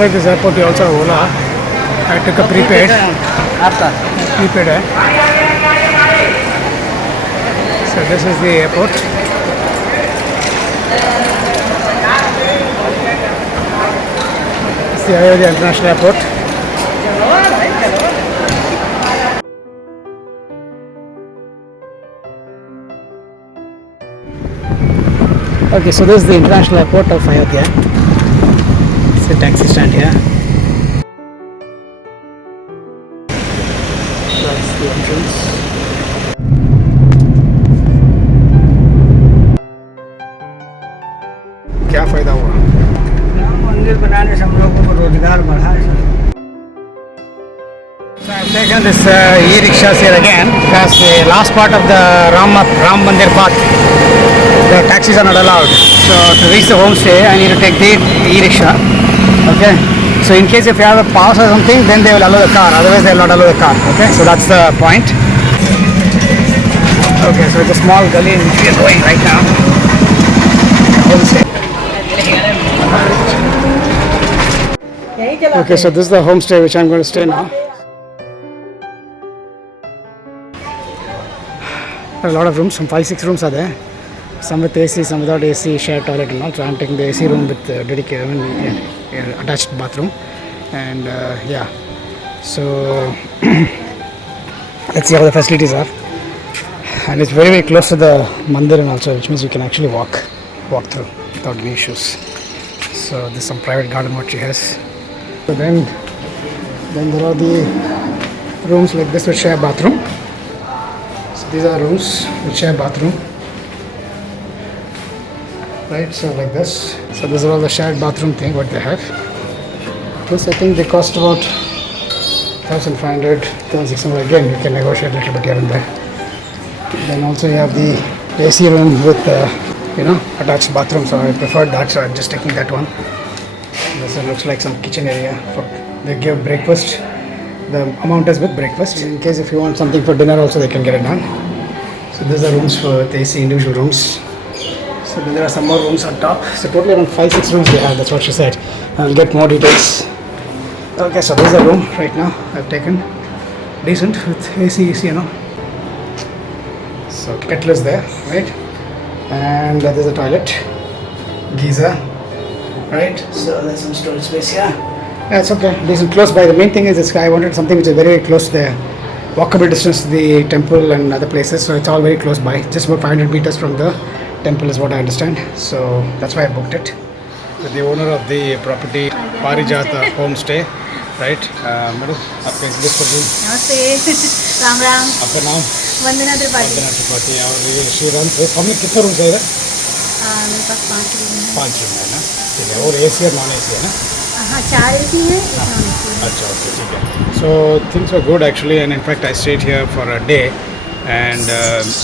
Inside this airport you also have Ola. I took a prepaid. Prepaid hai. So this is the airport. It's the Ayodhya International Airport. Okay, so this is the international airport of Ayodhya. It's a taxi stand here. That's the entrance. क्या फायदा हुआ? राम मंदिर बनाने से हम लोगों को रोजगार बढ़ा है sir. So I've taken this e-rickshaws here again because the last part of the Ram Mandir path, the taxis are not allowed. So to reach the homestay, I need to take the e-rickshaw. Okay. So in case if you have a pass or something, then they will allow the car. Otherwise, they will not allow the car. Okay. So that's the point. Okay. So it's a small gully in which we are going right now. Homestay. Okay. So this is the homestay which I'm going to stay now. A lot of rooms, some 5-6 rooms are there. Some with AC, some without AC, shared toilet and all. So I'm taking the AC room with dedicated, attached bathroom. And yeah, so let's see how the facilities are. And it's very, very close to the mandir and also, which means you can actually walk through without any issues. So there's some private garden what she has. So then there are the rooms like this with shared bathroom. These are rooms which share bathroom, right? So like this. So this is all the shared bathroom thing what they have. Plus I think they cost about 1,500, 1,600. Again, you can negotiate a little bit here and there. Then also you have the AC room with attached bathroom. So I preferred that. So I'm just taking that one. This looks like some kitchen area. They give breakfast. The amount is with breakfast. In case if you want something for dinner also they can get it done. So these are rooms for the AC, individual rooms. So then there are some more rooms on top. So totally around 5-6 rooms they have, that's what she said. I'll get more details. Okay, so this is the room right now I've taken. Decent with AC, So kettle is there, right? And there's a toilet. Geyser. Right? So there's some storage space here. That's okay, decent close by. The main thing is I wanted something which is very, very close there. Walkable distance to the temple and other places, so it's all very close by. Just about 500 meters from the temple is what I understand. So that's why I booked it. The owner of the property, Parijata Homestay, right? Madam, आपका English पर भी नमस्ते राम राम आपका नाम वंदना त्रिपाठी वंदना त्रिपाठी और ये श्री राम से हमने कितना रूम चाहिए? मेरे पास 5 रूम है 5 रूम है ना, ठीक है। और एसी और नॉन एसी है ना? हाँ 4 एसी है अच्छा ओके ठीक है. So things were good actually, and in fact I stayed here for a day, and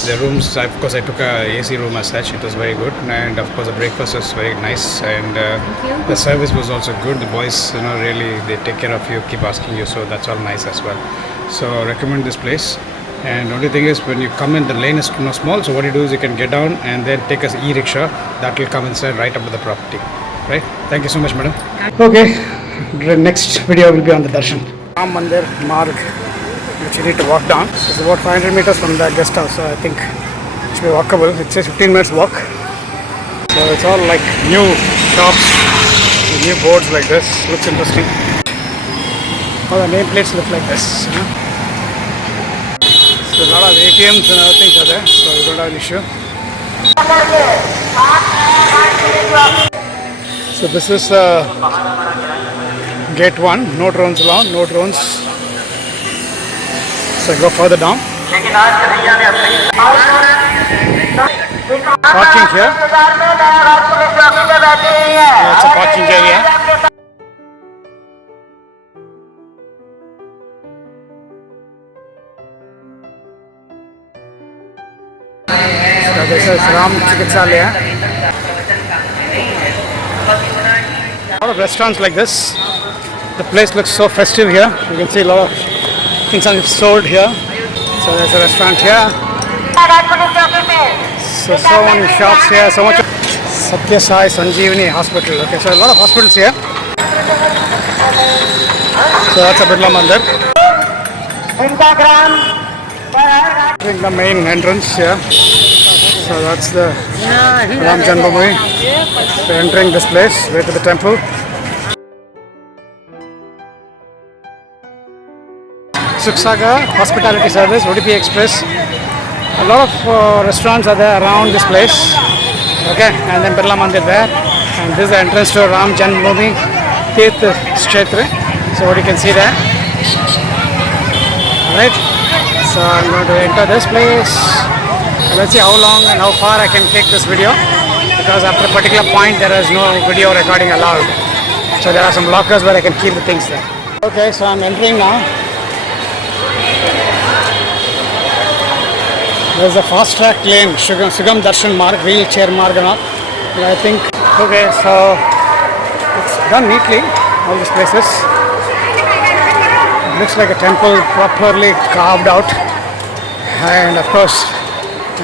the rooms, of course I took a AC room as such. It was very good, and of course the breakfast was very nice, and the service was also good. The boys really they take care of you, keep asking you, so that's all nice as well. So recommend this place. And only thing is when you come in, the lane is small, so what you do is you can get down and then take an e-rickshaw that will come inside right up to the property. Right? Thank you so much, madam. Okay, the next video will be on the darshan. Ram Mandir Marg, which you need to walk down. It's about 500 meters from the guest house, so I think it should be walkable. It says 15 minutes walk. So it's all like new shops, new boards like this. Looks interesting. All the nameplates look like this. So a lot of ATMs and other things are there, so you don't have an issue. So this is gate 1, no drones allowed, no drones. So go further down. Parking here. It's a parking area. So this is Ram Chikitsalaya. A lot of restaurants like this. The place looks so festive here. You can see a lot of things are sold here. So there's a restaurant here. So many shops here. So much. Satya Sai Sanjeevani Hospital. Okay, so a lot of hospitals here. So that's a Birla Mandir. I think the main entrance here. So that's the Ram Janmabhoomi. So entering this place, way to the temple. Suksaga Hospitality Service, Udupi Express. A lot of restaurants are there around this place. Okay, and then Birla Mandir there. And this is the entrance to Ram Janmabhoomi Tirth Kshetra. So what you can see there. Alright, so I'm going to enter this place. Let's see how long and how far I can take this video, because after a particular point there is no video recording allowed. So there are some lockers where I can keep the things there. Okay, so I'm entering now. There's a fast track lane, Sugam Darshan Marg, wheelchair Margana. I think, okay, so it's done neatly, all these places. It looks like a temple properly carved out. And of course,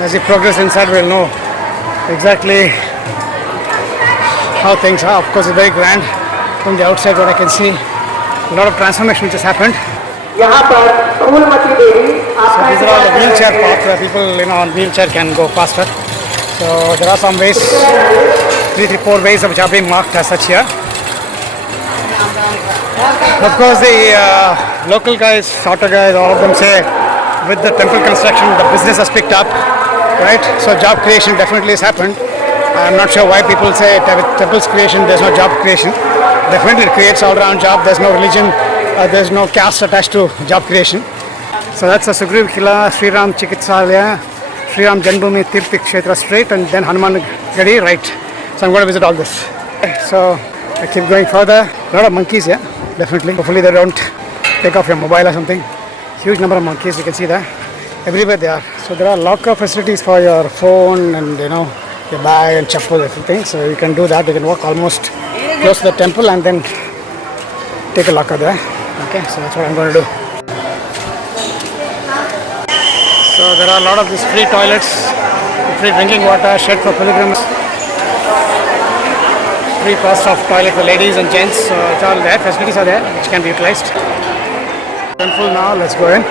as you progress inside, we'll know exactly how things are. Of course, it's very grand from the outside. What I can see, a lot of transformation which has happened. So these are all the wheelchair paths where people, on wheelchair can go faster. So there are some ways, 4 ways which are being marked as such here. Of course, the local guys, auto guys, all of them say with the temple construction, the business has picked up. Right, so job creation definitely has happened. I'm not sure why people say with temple's creation there's no job creation. Definitely it creates all-round job. There's no religion, there's no caste attached to job creation. So that's a Sugriv Kila, Sri Ram Chikitsalaya, Sri Ram Janmabhoomi Tirth Kshetra straight, and then Hanuman Gadi right. So I'm going to visit all this. So I keep going further. A lot of monkeys here, definitely. Hopefully they don't take off your mobile or something. Huge number of monkeys, you can see there. Everywhere they are. So there are locker facilities for your phone and your bag and chappal, everything. So you can do that. You can walk almost close to the temple and then take a locker there. Okay, so that's what I'm going to do. So there are a lot of these free toilets, free drinking water, shed for pilgrims, free cost of toilet for ladies and gents. So it's all there. Facilities are there which can be utilized. Temple now. Let's go in.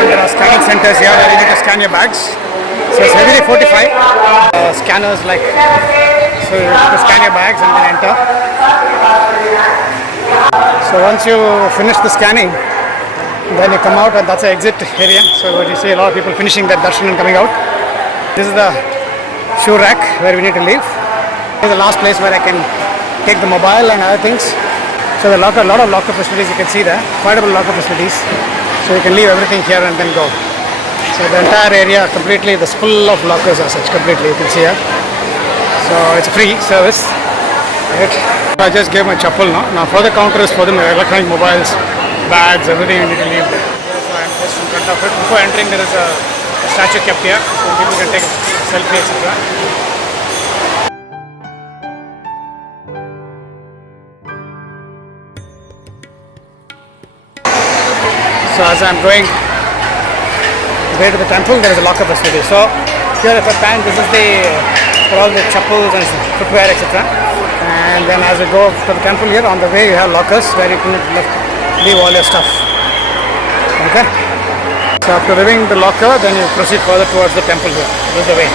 There are scanning centers here where you need to scan your bags. So it's heavily fortified. Scanners so you have to scan your bags and then enter. So once you finish the scanning, then you come out and that's the exit area. So you see a lot of people finishing their darshan and coming out. This is the shoe rack where we need to leave. This is the last place where I can take the mobile and other things. So there are a lot of locker facilities you can see there. Quite a locker facilities. So you can leave everything here and then go. So the entire area completely, the full of lockers as such, completely you can see here. So it's a free service. Right. I just gave my chappal now. Now for the counter is for the electronic mobiles, bags, everything you need to leave there. So I'm just in front of it. Before entering there is a statue kept here, so people can take a selfie, etc. So as I'm going way to the temple, there is a locker facility. So here if I pan, this is for all the chappals and footwear, etc. And then as we go to the temple here, on the way you have lockers where you can leave all your stuff. Okay. So after leaving the locker, then you proceed further towards the temple here. This is the way.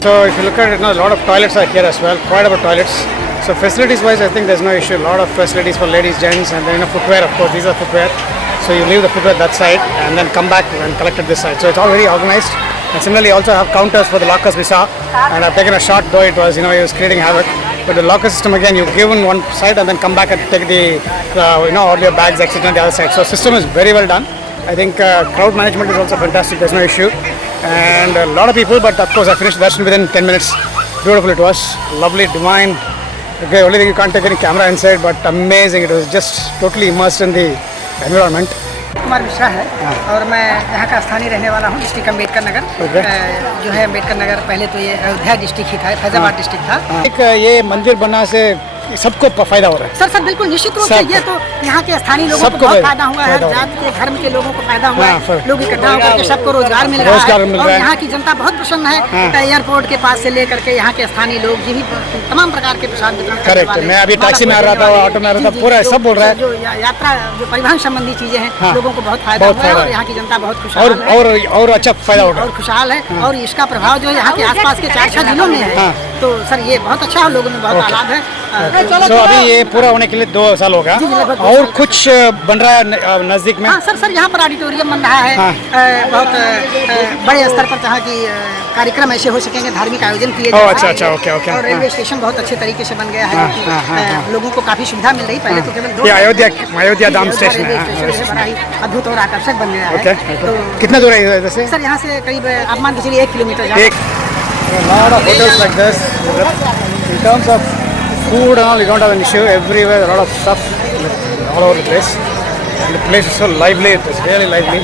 So if you look at it now, a lot of toilets are here as well, quite a bit of toilets. So facilities wise, I think there's no issue. A lot of facilities for ladies, gents, and then footwear. Of course, these are footwear. So you leave the footwear that side and then come back and collect it this side. So it's all very organized. And similarly, also have counters for the lockers we saw. And I've taken a shot, though it was it was creating havoc. But the locker system again, you give in one side and then come back and take the all your bags, etc. on the other side. So system is very well done. I think crowd management is also fantastic. There's no issue. And a lot of people, but of course I finished the darshan within 10 minutes. Beautiful it was. Lovely, divine. Okay, only thing you can't take any camera inside, but amazing. It was just totally immersed in the environment. Kumar Mishra है और मैं यहाँ का स्थानीय रहने वाला हूँ, district Ambedkar Nagar. जो है अम्बेडकर नगर पहले तो ये अयोध्या डिस्ट्रिक्ट ही था, फैजाबाद डिस्ट्रिक्ट था। एक ये मंदिर बनने से सबको फायदा हो रहा है। सर बिल्कुल निश्चित रूप से ये तो यहाँ के स्थानीय लोगों को बहुत फायदा हुआ है, जात के धर्म के लोगों को फायदा हुआ है, लोग इकट्ठा होकर सबको रोजगार मिल रहा है और यहाँ की जनता बहुत प्रसन्न है। एयरपोर्ट के पास से लेकर के यहाँ के स्थानीय लोग जी भी तमाम प्रकार के प्रसाद वितरण करने वाले। मैं अभी टैक्सी में आ रहा था, ऑटो में आ रहा था, पूरा सब बोल रहा है। जो यात्रा जो परिवहन संबंधी चीजें हैं लोगों को बहुत फायदा हुआ है और यहाँ की जनता बहुत खुशहाल है और अच्छा फायदा होगा और खुशहाल है। और इसका प्रभाव जो यहाँ के आसपास के 4-6 जिलों में है, तो सर ये बहुत अच्छा है, लोगों में बहुत आलाद है। तो अभी ये पूरा होने के लिए 2 साल होगा और कुछ बन रहा है नजदीक में। हाँ सर यहाँ पर ऑडिटोरियम बन रहा है, बहुत बड़े स्तर पर जहाँ की कार्यक्रम ऐसे हो सकेंगे, धार्मिक आयोजन किए जा रहे हैं। Okay okay. और रेलवे स्टेशन बहुत अच्छे तरीके से बन गया है, लोगों को काफी सुविधा मिल रही। पहले तो केवल ये अयोध्या धाम स्टेशन है, बड़ा ही अद्भुत और आकर्षक बन गया है। तो कितना दूर है इधर से? सर यहाँ से करीब आप मान के चलिए 1 kilometre. A lot of hotels like this. In terms of food and all, you don't have an issue. Everywhere, a lot of stuff all over the place. And the place is so lively. It is really lively.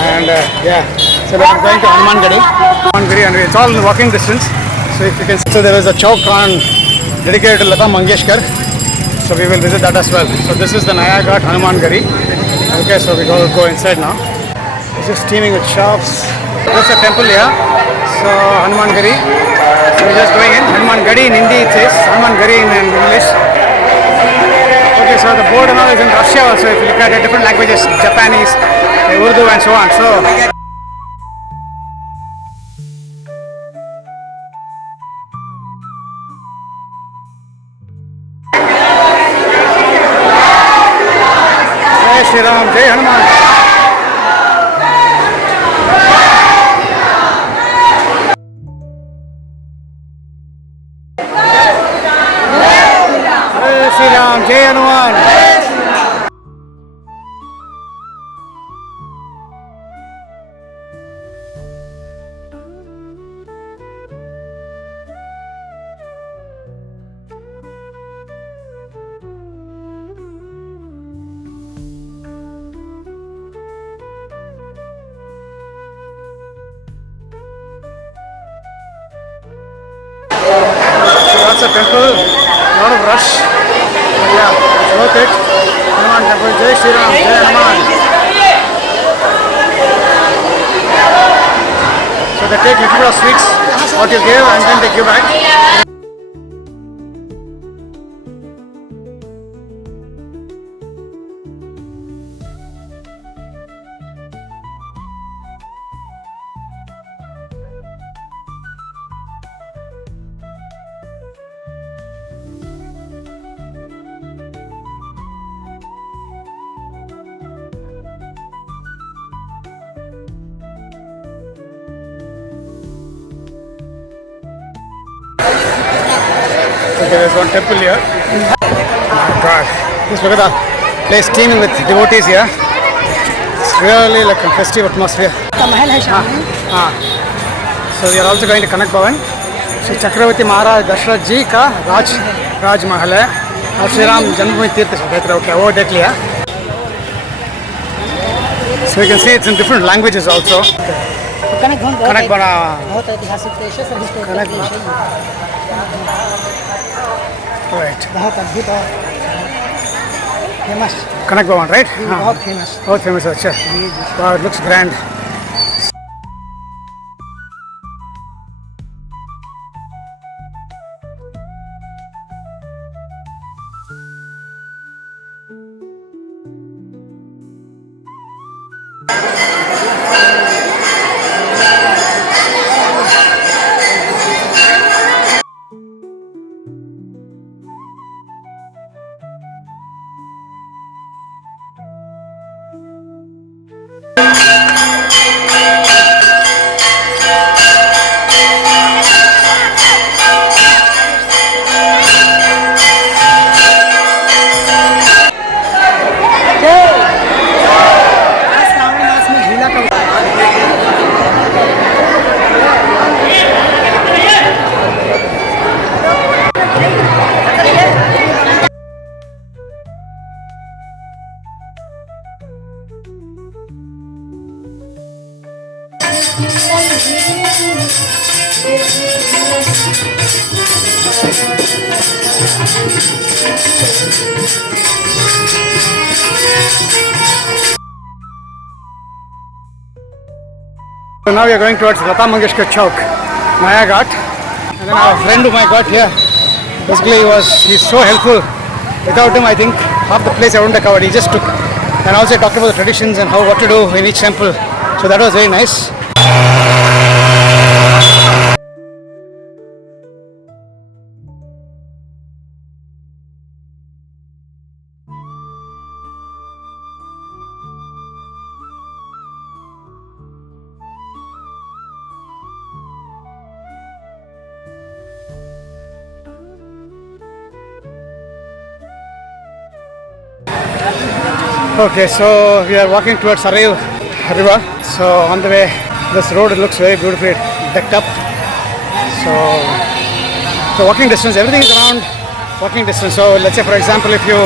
And yeah, so we're going to Hanuman Gadi, and it's all in walking distance. So if you can see, so there is a chowk on dedicated to Lata Mangeshkar. So we will visit that as well. So this is the Naya Ghat Hanuman Gadi. Okay, so we go inside now. It's just teeming with shops. There's a temple here. So Hanuman Gadi. So we're just going in. Hanuman Gadi in Hindi it says. Hanuman Gadi in English. Okay, so the board and all is in Russia also. If you look at the different languages, Japanese, Urdu and so on. So Jai Shri Ram, Jai Hanuman. Shri Ram, Jai Hanuman. That's a temple, a lot of rush. Yeah, it's worth it. Hanuman temple, Jai Shri Ram, Jai Hanuman. So they take little bit of sweets, what you give, and then they give back. Okay, there's one temple here. Oh God, just look at the place teeming with devotees here. It's really like a festive atmosphere. महल है सामने। So we are also going to Kanak Bhavan. Shri चक्रवर्ती महाराज दशरथ जी का राज महल है और श्री राम जन्मभूमि तीर्थ क्षेत्र है, वो देख लिया. So you can see it's in different languages also. कनक भवन कनक बना बहुत ऐतिहासिक देश है, सभी कनक देश है, right. बहुत अद्भुत और फेमस, कनक भवन right? बहुत फेमस, बहुत फेमस है. अच्छा, wow, it looks grand. So now we are going towards Lata Mangeshkar Chowk, Maya Ghat. And then our friend whom I got here, basically he's so helpful. Without him, I think half the place I wouldn't have covered. He just took, and also talked about the traditions and what to do in each temple. So that was very nice. Okay, so we are walking towards Sarayu River. So on the way, this road looks very beautifully decked up. So walking distance, everything is around walking distance. So let's say, for example, if you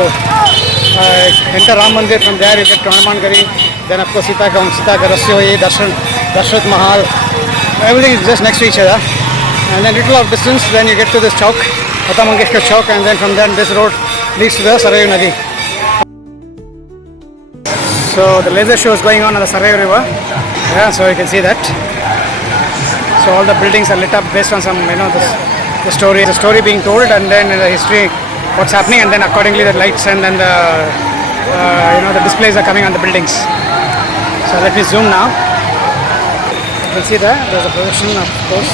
enter Ram Mandir, from there you get to Hanuman Gari, then of course Sita Garasyoyi, Dashrath Mahal. Everything is just next to each other. And then little of distance, then you get to this chowk, Lata Mangeshkar Chowk, and then from there this road leads to the Sarayu Nadi. So the laser show is going on the Sarayu River. Yeah, so you can see that. So all the buildings are lit up based on some, the story being told, and then the history, what's happening, and then accordingly the lights and then the displays are coming on the buildings. So let me zoom now. You can see there's a projection, of course.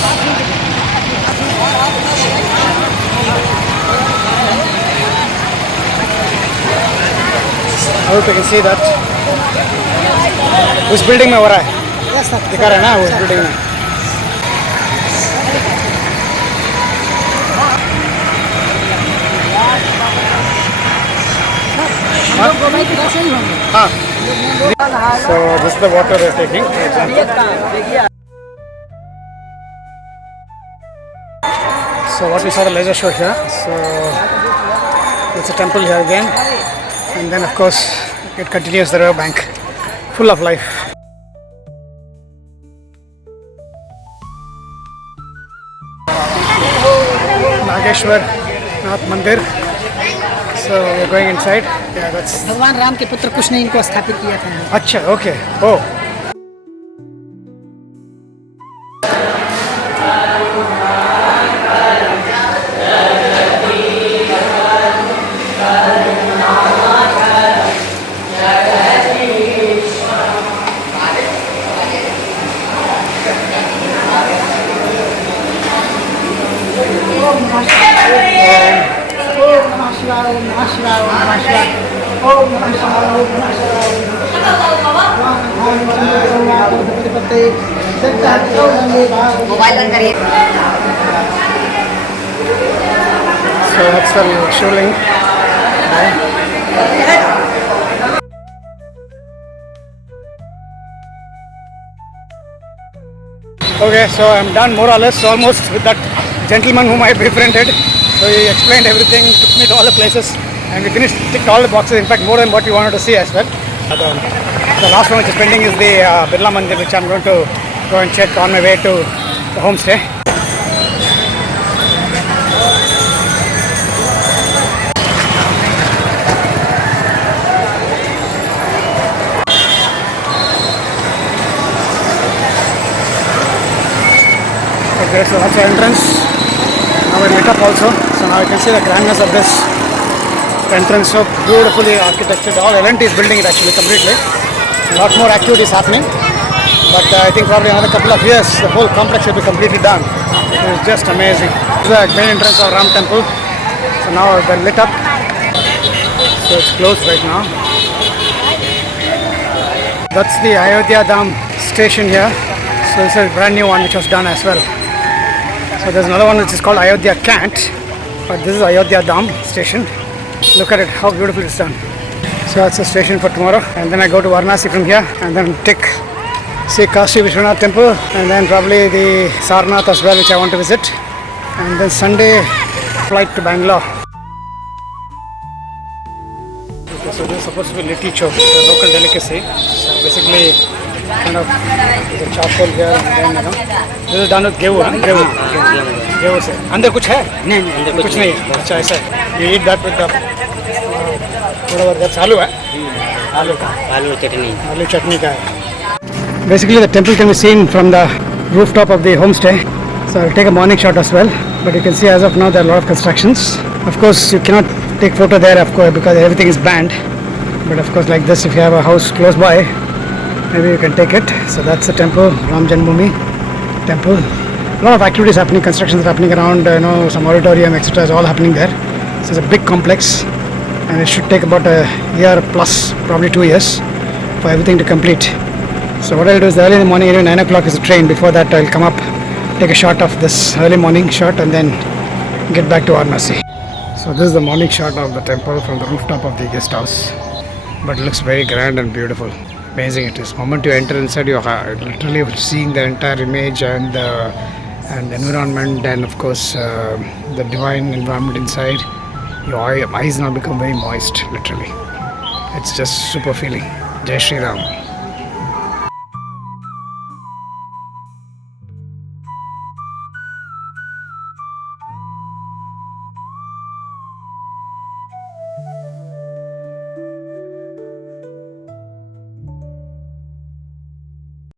I hope you can see that. उस building में हो रहा है, दिखा रहा है ना उस बिल्डिंग में. हाँ. So this is the water they're taking. So what we saw the laser show here. So it's a temple here again, and then of course it continues the river bank. Full of life. Nageshwar Nath Mandir. So we are going inside. Yeah, that's. भगवान राम के पुत्र कृष्ण ने इनको स्थापित किया था. अच्छा, okay. Oh. Mobile बंद करिए. So that's the Shivling. Okay, so I'm done more or less almost with that gentleman whom I befriended. So he explained everything, took me to all the places, and we ticked all the boxes, in fact more than what we wanted to see as well. The last one which is pending is the Birla Mandir, which I'm going to go and check on my way to the homestay. Okay, so that's the entrance. Now we're lit up also. So now you can see the grandness of this entrance, so beautifully architected. All L&T is building it actually completely. A lot more activity is happening. But I think probably another couple of years, the whole complex will be completely done. It's just amazing. This is the main entrance of Ram Temple. So now they're lit up. So it's closed right now. That's the Ayodhya Dham station here. So it's a brand new one which was done as well. So there's another one which is called Ayodhya Cant, but this is Ayodhya Dham station. Look at it, how beautiful it's done. So that's the station for tomorrow, and then I go to Varanasi from here, and then see Kashi Vishwanath temple, and then probably the Sarnath as well, which I want to visit, and then Sunday flight to Bangalore. Okay, so this is supposed to be litti chok, a local delicacy. So basically kind of there's a charcoal here and then this is done with gehu, huh? Gehu से अंदर कुछ है? नहीं नहीं अंदर कुछ नहीं है. अच्छा ऐसा है. You eat that with the whatever that's आलू है? आलू का. आलू चटनी आलू चटनी का है. Basically the temple can be seen from the rooftop of the homestay. So I'll take a morning shot as well. But you can see as of now there are a lot of constructions. Of course you cannot take photo there of course because everything is banned. But of course like this if you have a house close by maybe you can take it. So that's the temple, Ram Janmabhoomi temple. A lot of activities happening, constructions happening around, some auditorium etc. is all happening there. So it's a big complex and it should take about a year plus, probably 2 years for everything to complete. So what I'll do is early in the morning, 9 o'clock is the train. Before that I'll come up, take a shot of this early morning shot and then get back to Varanasi. So this is the morning shot of the temple from the rooftop of the guest house. But it looks very grand and beautiful. Amazing it is. The moment you enter inside, you are literally seeing the entire image and the environment and of course the divine environment inside. Your eyes now become very moist, literally. It's just super feeling. Jai Shri Ram.